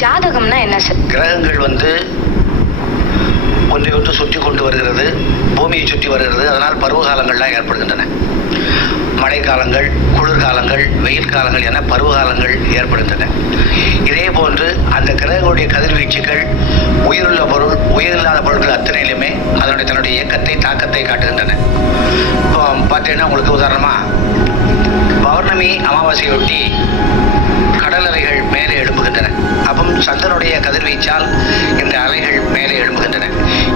ஜாதகம்னா என்ன சார்? கிரகங்கள் வந்து ஒன்றை ஒன்று சுற்றி கொண்டு வருகிறது பூமியை சுற்றி வருகிறது. அதனால் பருவகாலங்கள்லாம் ஏற்படுகின்றன. மழைக்காலங்கள் குளிர்காலங்கள் வெயில் காலங்கள் என பருவகாலங்கள் ஏற்படுகின்றன. இதே போன்று அந்த கிரகங்களுடைய கதிர்வீச்சுகள் உயிருள்ள பொருள் உயிரில்லாத பொருட்கள் அத்தனையிலுமே அதனுடைய தன்னுடைய இயக்கத்தை தாக்கத்தை காட்டுகின்றன. இப்போ பார்த்தீங்கன்னா உங்களுக்கு உதாரணமாக பௌர்ணமி அமாவாசையொட்டி கடல் எழும்புகின்றன அப்போ சந்திரனுடைய கதிர்வீச்சால் இந்த அலைகள் மேலே எழும்புகின்றன.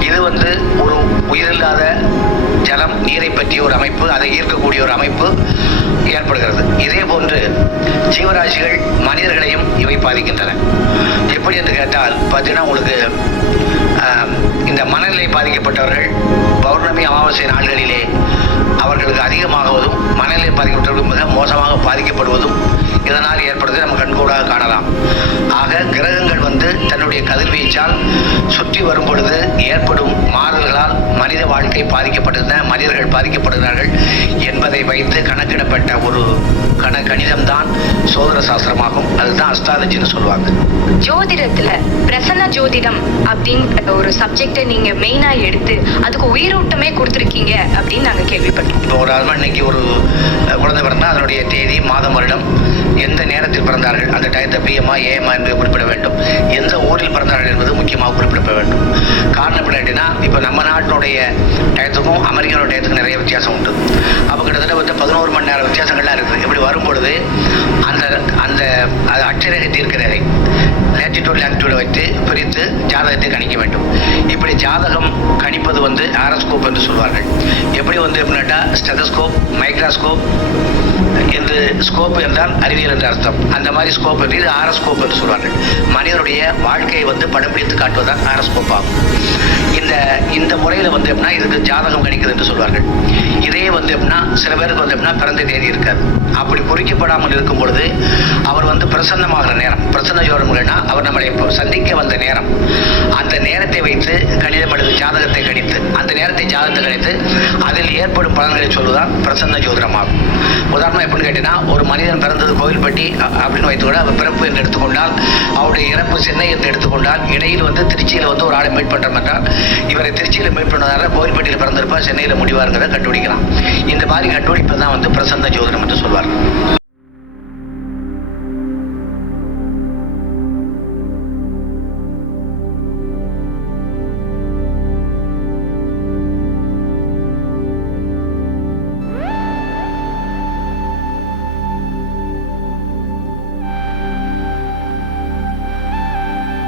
இது வந்து ஒரு உயிரில்லாத ஜலம் நீரை பற்றிய ஒரு அமைப்பு அதை ஈர்க்கக்கூடிய ஒரு அமைப்பு ஏற்படுகிறது. இதே போன்று ஜீவராசிகள் மனிதர்களையும் இவை பாதிக்கின்றன. எப்படி என்று கேட்டால் பார்த்தீங்கன்னா உங்களுக்கு இந்த மனநிலை பாதிக்கப்பட்டவர்கள் பௌர்ணமி அமாவாசை நாள்களிலே அவர்களுக்கு அதிகமாகுவதும் மனநிலை பாதிக்கப்பட்டவர்கள் மிக மோசமாக பாதிக்கப்படுவதும் இதனால் ஏற்படுவதை நம்ம கண்கூடாக காணலாம். தன்னுடைய கதிர்வீச்சால் சுற்றி வரும் பொழுது ஏற்படும் மாறுதல்களால் மனித வாழ்க்கை பாதிக்கப்படுகின்றன மனிதர்கள் பாதிக்கப்படுகிறார்கள் என்பதை வைத்து கணக்கிடப்பட்ட ஒரு கண கணிதம்தான் சோதர சாஸ்திரமாகும். அதுதான் அஸ்ட்ராலஜின்னு சொல்லுவாங்க. ஜோதிடத்துல பிரசன்ன ஜோதிடம் அப்படின்ற ஒரு சப்ஜெக்டை நீங்க மெயினா எடுத்து அதுக்கு உயிரோட்டமே கொடுத்துருக்கீங்க அப்படின்னு நாங்க கேள்விப்பட்டோம் இப்போ ஒரு இன்னைக்கு ஒரு குழந்தை பிறந்தா அதனுடைய தேதி மாதம் வருடம் எந்த நேரத்தில் பிறந்தார்கள்? அந்த டயத்தை பிஎம்மா ஏஎம்மா என்பதை குறிப்பிட வேண்டும். எந்த ஊரில் பிறந்தார்கள் என்பது முக்கியமாக குறிப்பிட வேண்டும். காரணம் எப்படின்னா இப்போ நம்ம நாட்டினுடைய டயத்துக்கும் அமெரிக்காவோட டயத்துக்கும் நிறைய வித்தியாசம் உண்டு. அப்போ கிட்டத்தட்ட வந்து பதினோரு மணி நேரம் வித்தியாசங்கள்லாம் இருக்குது. இப்படி வரும்பொழுது அந்த அந்த அது அட்சரேகை தீர்க்கிறதை லேட்டிடியூட் லாட்டிடியூட் வைத்து பிரித்து ஜாதகத்தை கணிக்க வேண்டும். இப்படி ஜாதகம் கணிப்பது வந்து ஆரஸ்கோப் என்று சொல்வார்கள். எப்படி வந்து எப்படின்னாட்டா ஸ்டெதஸ்கோப் மைக்ராஸ்கோப் என்று ஸ்கோப் என்றால் அறிவியல் என்று அர்த்தம். அந்த மாதிரி ஸ்கோப் என்று இது ஆரோஸ்கோப் என்று சொல்வார்கள் மனிதனுடைய வாழ்க்கையை வந்து படம் பிடித்து காட்டுவதுதான் ஆரோஸ்கோப் ஆகும். இந்த இந்த முறையில் வந்து எப்படின்னா இதுக்கு ஜாதகம் கிடைக்குது என்று சொல்வார்கள். இதே வந்து எப்படின்னா சில பேருக்கு வந்து எப்படின்னா பிறந்த தேதி இருக்காது. அப்படி குறிக்கப்படாமல் இருக்கும் பொழுது அவர் வந்து பிரசன்னமாகிற நேரம் பிரசன்ன ஜோடம்கள்னா அவர் நம்மளை இப்போ சந்திக்க வந்த நேரம். அந்த நேரத்தை வைத்து கணிதம் எழுது ஜாதகத்தை கணித்து அந்த நேரத்தை ஜாதகத்தை கணித்து அதில் ஏற்படும் பலன்களை சொல்வதுதான் பிரசன்ன ஜோதிடமாகும். உதாரணம் எப்படின்னு கேட்டீங்கன்னா ஒரு மனிதன் பிறந்தது கோவில்பட்டி அப்படின்னு வைத்துக்கூட அவர் பிறப்பு என்று எடுத்துக்கொண்டால் அவருடைய இறப்பு சென்னை என்று எடுத்துக்கொண்டால் இடையில் வந்து திருச்சியில் வந்து ஒரு ஆளை மீட் பண்ணுறோம் என்றால் இவரை திருச்சியில் மீட் பண்ணதால கோவில்பட்டியில் பிறந்திருப்பா சென்னையில் முடிவாருங்கிறத கண்டுபிடிக்கலாம். இந்த மாதிரி கண்டுபிடிப்பு தான் வந்து பிரசந்த ஜோதிடம் என்று சொல்வார்